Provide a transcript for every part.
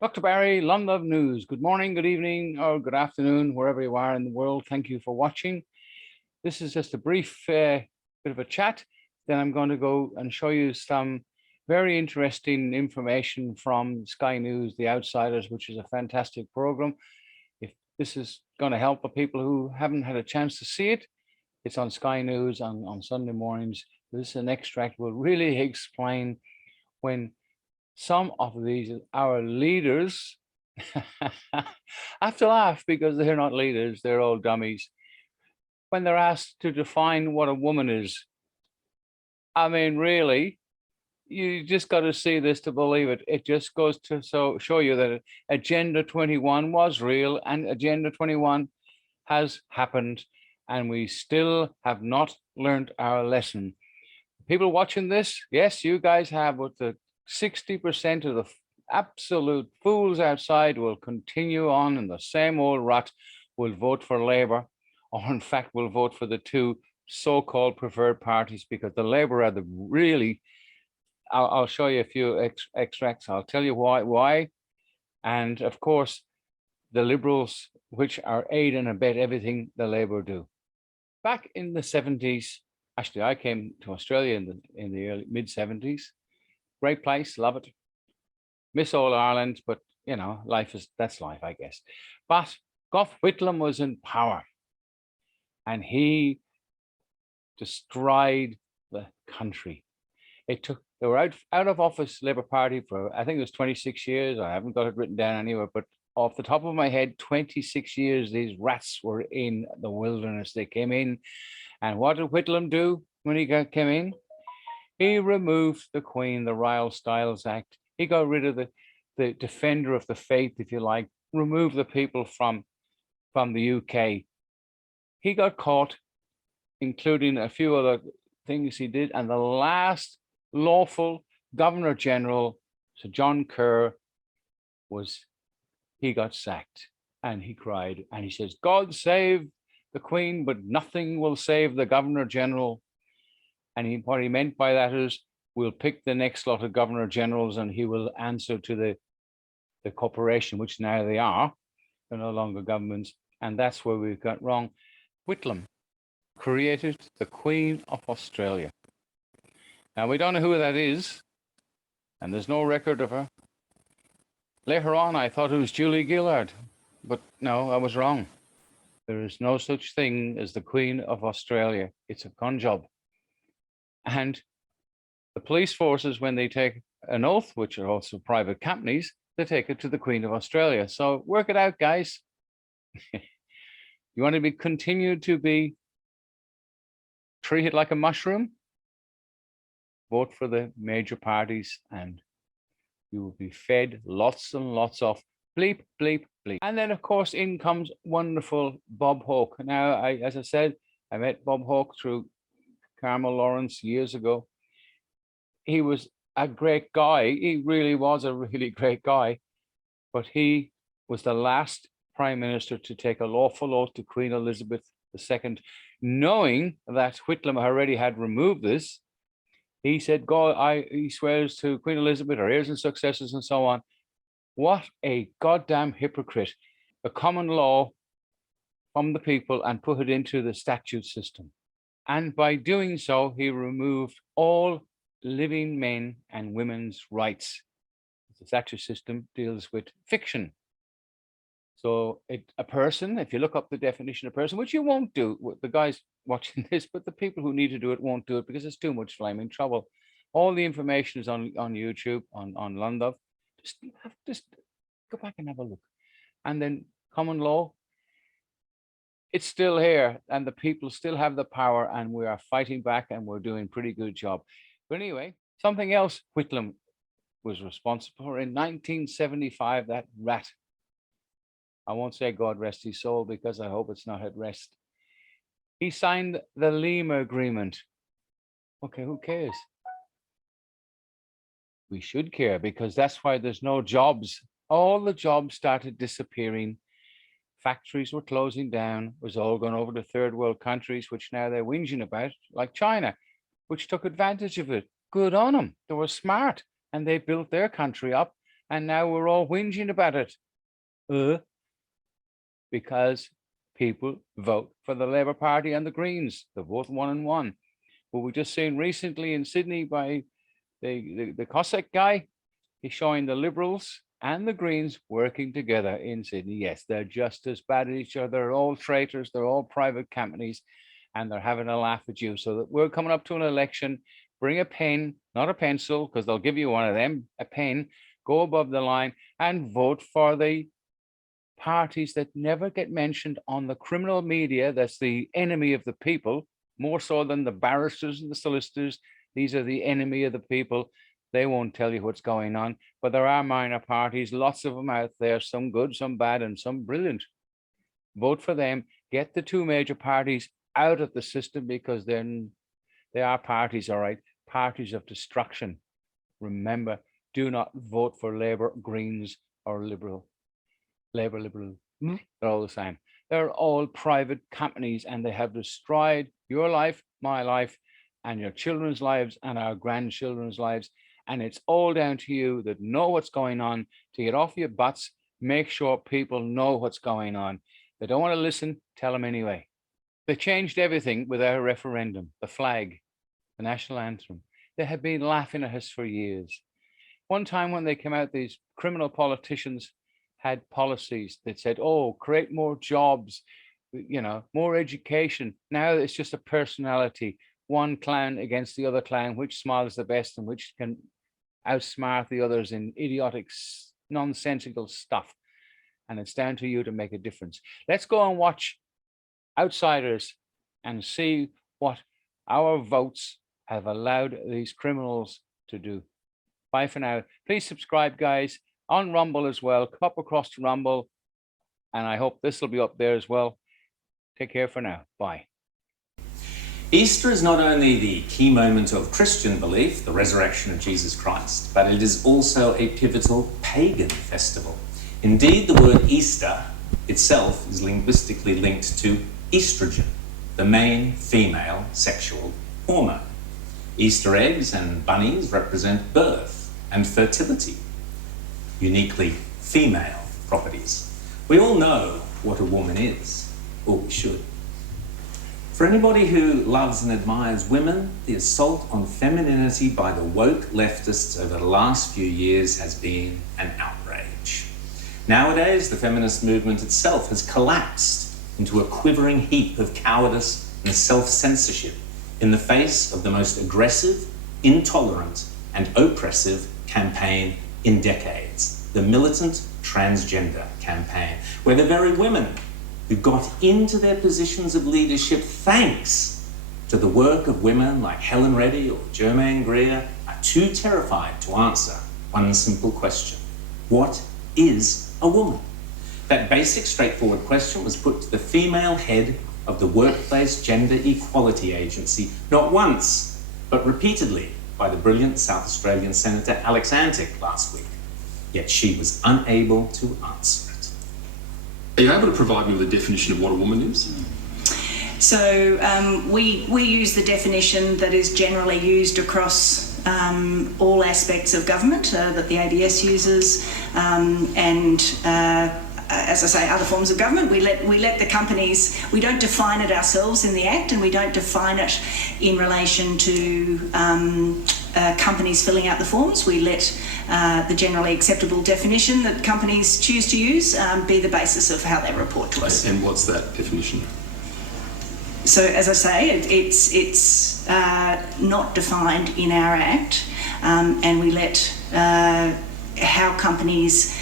Dr. Barry, London News. Good morning, good evening, or good afternoon, wherever you are in the world. Thank you for watching. This is just a brief bit of a chat. Then I'm going to go and show you some very interesting information from Sky News, The Outsiders, which is a fantastic program. If this is going to help the people who haven't had a chance to see it, it's on Sky News on Sunday mornings. This is an extract will really explain when some of these our leaders I have to laugh because they're not leaders, they're all dummies. When they're asked to define what a woman is, I mean, really, you just got to see this to believe it. It just goes to show you that Agenda 21 was real and Agenda 21 has happened, and we still have not learned our lesson. People watching this, yes, you guys have, but the 60% of the absolute fools outside will continue on in the same old rut, will vote for Labour, or in fact will vote for the two so-called preferred parties, because the Labour are the really, I'll show you a few extracts, I'll tell you why, and of course, the Liberals, which are aid and abet everything the Labour do. Back in the 70s, actually, I came to Australia in the early mid-70s. Great place, love it. Miss all Ireland, but you know, that's life, I guess. But Gough Whitlam was in power, and he destroyed the country. They were out of office, Labour Party, for I think it was 26 years. I haven't got it written down anywhere, but off the top of my head, 26 years these rats were in the wilderness. They came in, and what did Whitlam do when he came in? He removed the Queen, the Royal Styles Act. He got rid of the defender of the faith, if you like, removed the people from the UK. He got caught, including a few other things he did. And the last lawful Governor General, Sir John Kerr, he got sacked, and he cried, and he says, God save the Queen, but nothing will save the Governor General. And what he meant by that is, we'll pick the next lot of Governor Generals and he will answer to the corporation, which now they are. They're no longer governments. And that's where we've got wrong. Whitlam created the Queen of Australia. Now, we don't know who that is, and there's no record of her. Later on, I thought it was Julie Gillard, but no, I was wrong. There is no such thing as the Queen of Australia. It's a con job. And the police forces, when they take an oath, which are also private companies, they take it to the Queen of Australia. So work it out, guys. You want to be continued to be treated like a mushroom? Vote for the major parties and you will be fed lots and lots of bleep, bleep, bleep. And then, of course, in comes wonderful Bob Hawke. Now, as I said, I met Bob Hawke through Carmel Lawrence years ago. He was a great guy. He really was a really great guy. But he was the last prime minister to take a lawful oath to Queen Elizabeth II, knowing that Whitlam already had removed this. He said, he swears to Queen Elizabeth, her heirs and successors, and so on. What a goddamn hypocrite. A common law from the people and put it into the statute system. And by doing so, he removed all living men and women's rights. The statute system deals with fiction. So a person, if you look up the definition of person, which you won't do, the guys watching this, but the people who need to do it won't do it because it's too much flaming trouble. All the information is on YouTube, on Lundov. Just go back and have a look. And then common law, it's still here and the people still have the power and we are fighting back and we're doing a pretty good job. But anyway, something else Whitlam was responsible for in 1975, that rat. I won't say God rest his soul because I hope it's not at rest. He signed the Lima Agreement. Okay, who cares? We should care because that's why there's no jobs. All the jobs started disappearing. Factories were closing down. It was all going over to third world countries, which now they're whinging about, like China, which took advantage of it. Good on them. They were smart and they built their country up And now we're all whinging about it. Because people vote for the Labour Party and the Greens. They're both 1 and 1. But we just seen recently in Sydney by the Cossack guy, he's showing the Liberals and the Greens working together in Sydney. Yes, they're just as bad as each other. They're all traitors. They're all private companies, and they're having a laugh at you. So that we're coming up to an election. Bring a pen, not a pencil, because they'll give you one of them, a pen, go above the line and vote for the parties that never get mentioned on the criminal media. That's the enemy of the people, more so than the barristers and the solicitors. These are the enemy of the people. They won't tell you what's going on, but there are minor parties, lots of them out there, some good, some bad, and some brilliant. Vote for them. Get the two major parties out of the system, because then they are parties, all right, parties of destruction. Remember, do not vote for Labour, Greens, or Liberal. Labour, Liberal, they're all the same. They're all private companies, and they have destroyed your life, my life, and your children's lives, and our grandchildren's lives. And it's all down to you that know what's going on to get off your butts. Make sure people know what's going on. They don't want to listen, tell them anyway. They changed everything with our referendum, the flag, the national anthem. They have been laughing at us for years. One time when they came out, these criminal politicians had policies that said, oh, create more jobs, you know, more education. Now it's just a personality, one clown against the other clown, which smiles the best and which can outsmart the others in idiotic, nonsensical stuff. And it's down to you to make a difference. Let's go and watch Outsiders and see what our votes have allowed these criminals to do. Bye for now. Please subscribe, guys, on Rumble as well. Come up across to Rumble, and I hope this will be up there as well. Take care for now. Bye. Easter is not only the key moment of Christian belief, the resurrection of Jesus Christ, but it is also a pivotal pagan festival. Indeed, the word Easter itself is linguistically linked to estrogen, the main female sexual hormone. Easter eggs and bunnies represent birth and fertility, uniquely female properties. We all know what a woman is, or we should. For anybody who loves and admires women, the assault on femininity by the woke leftists over the last few years has been an outrage. Nowadays, the feminist movement itself has collapsed into a quivering heap of cowardice and self-censorship in the face of the most aggressive, intolerant, and oppressive campaign in decades, the militant transgender campaign, where the very women who got into their positions of leadership thanks to the work of women like Helen Reddy or Germaine Greer are too terrified to answer one simple question: what is a woman? That basic, straightforward question was put to the female head of the Workplace Gender Equality Agency, not once, but repeatedly, by the brilliant South Australian Senator Alex Antic last week. Yet she was unable to answer it. Are you able to provide me with a definition of what a woman is? So we use the definition that is generally used across all aspects of government that the ABS uses, and as I say, other forms of government. We let the companies, we don't define it ourselves in the Act, and we don't define it in relation to companies filling out the forms. We let the generally acceptable definition that companies choose to use be the basis of how they report to us. And what's that definition? So, as I say, it's not defined in our Act, and we let how companies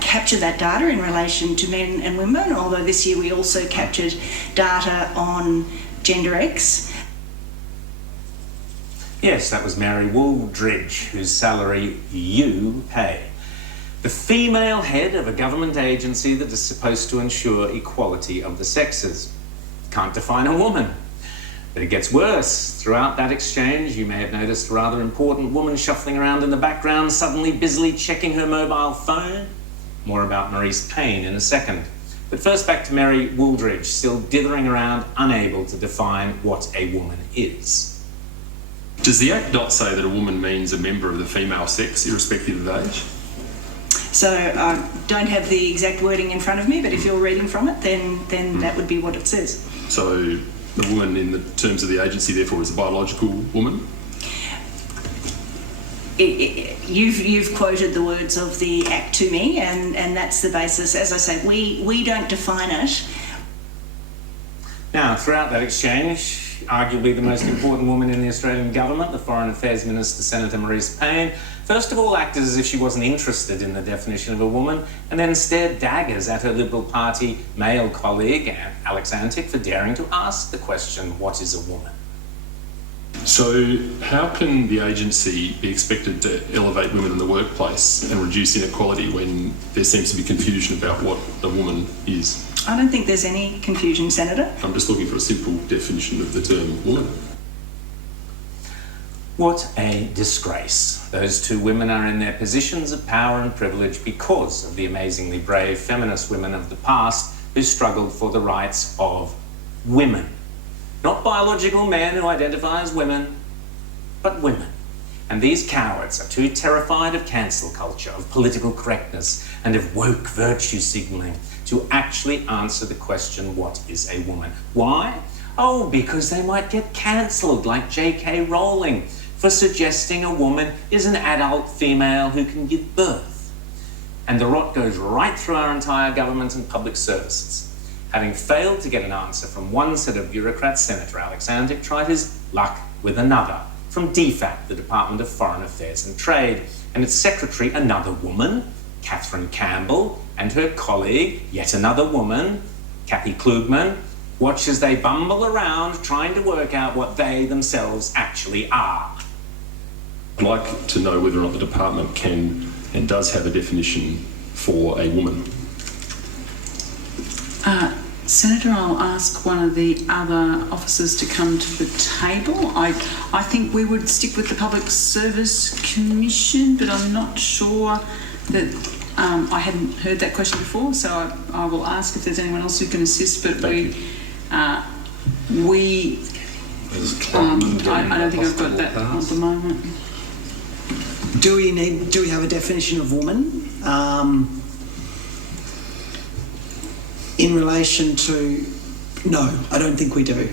capture that data in relation to men and women, although this year we also captured data on Gender X. Yes, that was Mary Wooldridge, whose salary you pay. The female head of a government agency that is supposed to ensure equality of the sexes. Can't define a woman. But it gets worse. Throughout that exchange, you may have noticed a rather important woman shuffling around in the background, suddenly busily checking her mobile phone. More about Maurice Payne in a second. But first back to Mary Wooldridge, still dithering around, unable to define what a woman is. Does the Act not say that a woman means a member of the female sex, irrespective of age? So I don't have the exact wording in front of me, but if you're reading from it, then that would be what it says. So the woman in the terms of the agency, therefore, is a biological woman? You've quoted the words of the Act to me, and that's the basis. As I say, we don't define it. Now, throughout that exchange, arguably the most important woman in the Australian government, the Foreign Affairs Minister, Senator Marise Payne, first of all acted as if she wasn't interested in the definition of a woman, and then stared daggers at her Liberal Party male colleague, Alex Antic, for daring to ask the question, what is a woman? So how can the agency be expected to elevate women in the workplace and reduce inequality when there seems to be confusion about what a woman is? I don't think there's any confusion, Senator. I'm just looking for a simple definition of the term woman. What a disgrace. Those two women are in their positions of power and privilege because of the amazingly brave feminist women of the past who struggled for the rights of women. Not biological men who identify as women, but women. And these cowards are too terrified of cancel culture, of political correctness, and of woke virtue signalling to actually answer the question, what is a woman? Why? Oh, because they might get cancelled like J.K. Rowling for suggesting a woman is an adult female who can give birth. And the rot goes right through our entire government and public services. Having failed to get an answer from one set of bureaucrats, Senator Alex Antic tried his luck with another. From DFAT, the Department of Foreign Affairs and Trade, and its secretary, another woman, Catherine Campbell, and her colleague, yet another woman, Kathy Klugman, watch as they bumble around trying to work out what they themselves actually are. I'd like to know whether or not the department can and does have a definition for a woman. Senator, I'll ask one of the other officers to come to the table. I think we would stick with the Public Service Commission, but I'm not sure that I hadn't heard that question before, so I will ask if there's anyone else who can assist. But I don't think I've got that at the moment. Do we have a definition of woman? In relation to, no, I don't think we do.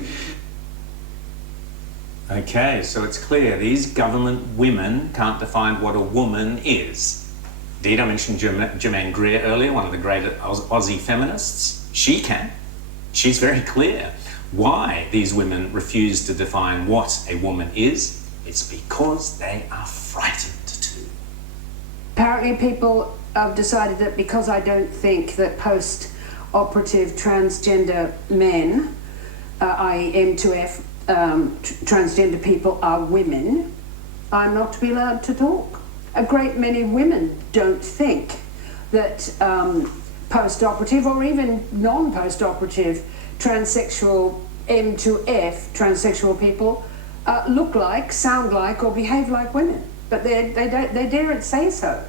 Okay, so it's clear these government women can't define what a woman is. Indeed, I mentioned Germaine Greer earlier, one of the great Aussie feminists. She can. She's very clear why these women refuse to define what a woman is. It's because they are frightened to. Apparently people have decided that because I don't think that post-operative transgender men, i.e. M2F, transgender people are women, I'm not to be allowed to talk. A great many women don't think that post-operative or even non-post-operative transsexual M2F transsexual people look like, sound like, or behave like women, but they daren't say so.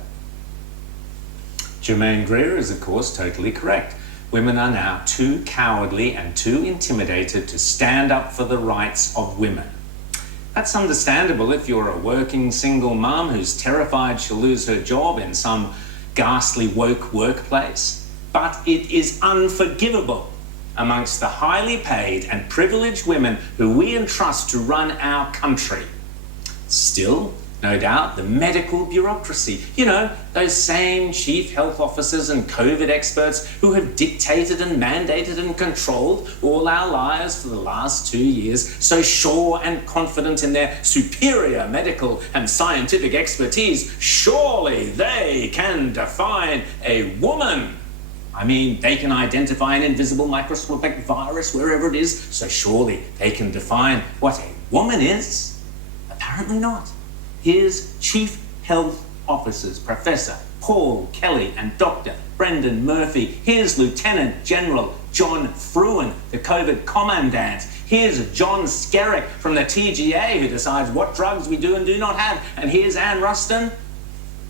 Germaine Greer is, of course, totally correct. Women are now too cowardly and too intimidated to stand up for the rights of women. That's understandable if you're a working single mum who's terrified she'll lose her job in some ghastly woke workplace. But it is unforgivable amongst the highly paid and privileged women who we entrust to run our country. Still, no doubt, the medical bureaucracy, you know, those same chief health officers and COVID experts who have dictated and mandated and controlled all our lives for the last 2 years, so sure and confident in their superior medical and scientific expertise, surely they can define a woman. I mean, they can identify an invisible microscopic virus wherever it is, so surely they can define what a woman is. Apparently not. Here's Chief Health Officers, Professor Paul Kelly and Dr. Brendan Murphy. Here's Lieutenant General John Fruin, the COVID commandant. Here's John Skerrick from the TGA, who decides what drugs we do and do not have. And here's Anne Ruston,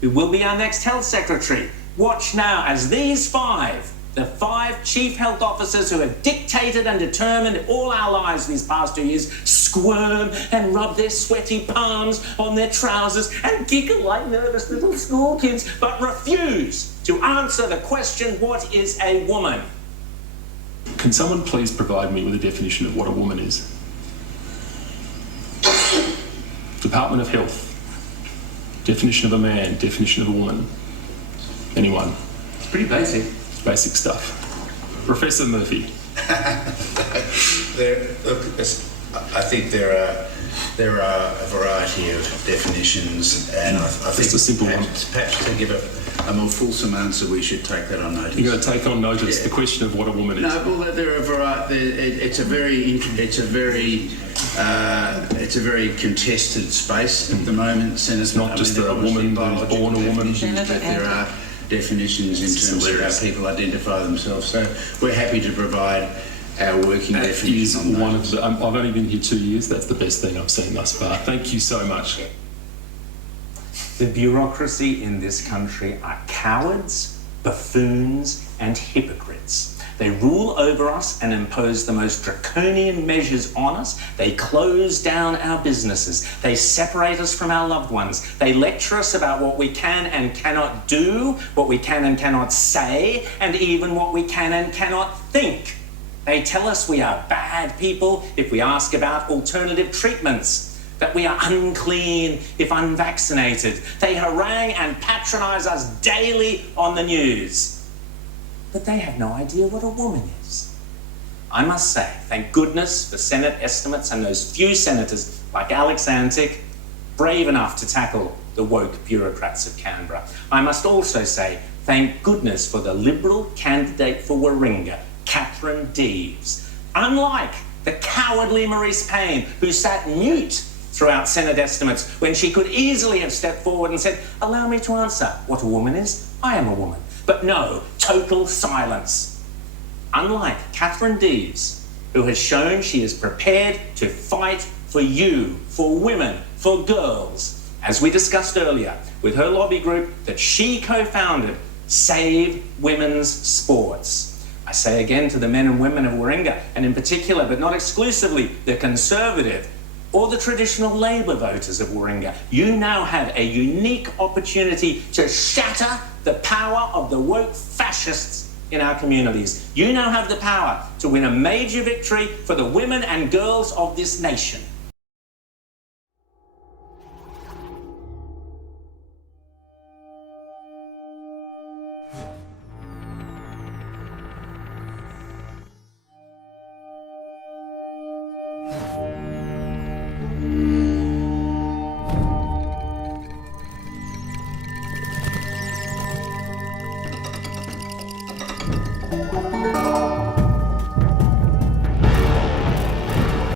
who will be our next health secretary. Watch now as these five, the five chief health officers who have dictated and determined all our lives these past 2 years, squirm and rub their sweaty palms on their trousers and giggle like nervous little school kids, but refuse to answer the question, what is a woman? Can someone please provide me with a definition of what a woman is? Department of Health. Definition of a man, definition of a woman. Anyone? It's pretty basic. Basic stuff. Professor Murphy. I think there are a variety of definitions, and I think Just a simple one. Perhaps to give a more fulsome answer, we should take that on notice. You've got to take on notice Yeah. the question of what a woman is. No, well, there are a variety. It's a very contested space at the moment, Senator. It's not just there are a woman obviously who's born a woman. definitions, but there are definitions in terms of how people identify themselves. So we're happy to provide our working That definition is on one those. of the. I've only been here 2 years. That's the best thing I've seen thus far. Thank you so much. The bureaucracy in this country are cowards, buffoons, and hypocrites. They rule over us and impose the most draconian measures on us. They close down our businesses. They separate us from our loved ones. They lecture us about what we can and cannot do, what we can and cannot say, and even what we can and cannot think. They tell us we are bad people if we ask about alternative treatments, that we are unclean if unvaccinated. They harangue and patronise us daily on the news. But they have no idea what a woman is. I must say, thank goodness for Senate estimates and those few senators like Alex Antic, brave enough to tackle the woke bureaucrats of Canberra. I must also say, thank goodness for the Liberal candidate for Warringah, Catherine Deves. Unlike the cowardly Maurice Payne, who sat mute throughout Senate estimates when she could easily have stepped forward and said, allow me to answer what a woman is. I am a woman. But no, total silence. Unlike Catherine Deves, who has shown she is prepared to fight for you, for women, for girls, as we discussed earlier, with her lobby group that she co-founded, Save Women's Sports. I say again to the men and women of Warringah, and in particular, but not exclusively, the Conservative or the traditional Labor voters of Warringah, you now have a unique opportunity to shatter the power of the woke fascists in our communities. You now have the power to win a major victory for the women and girls of this nation.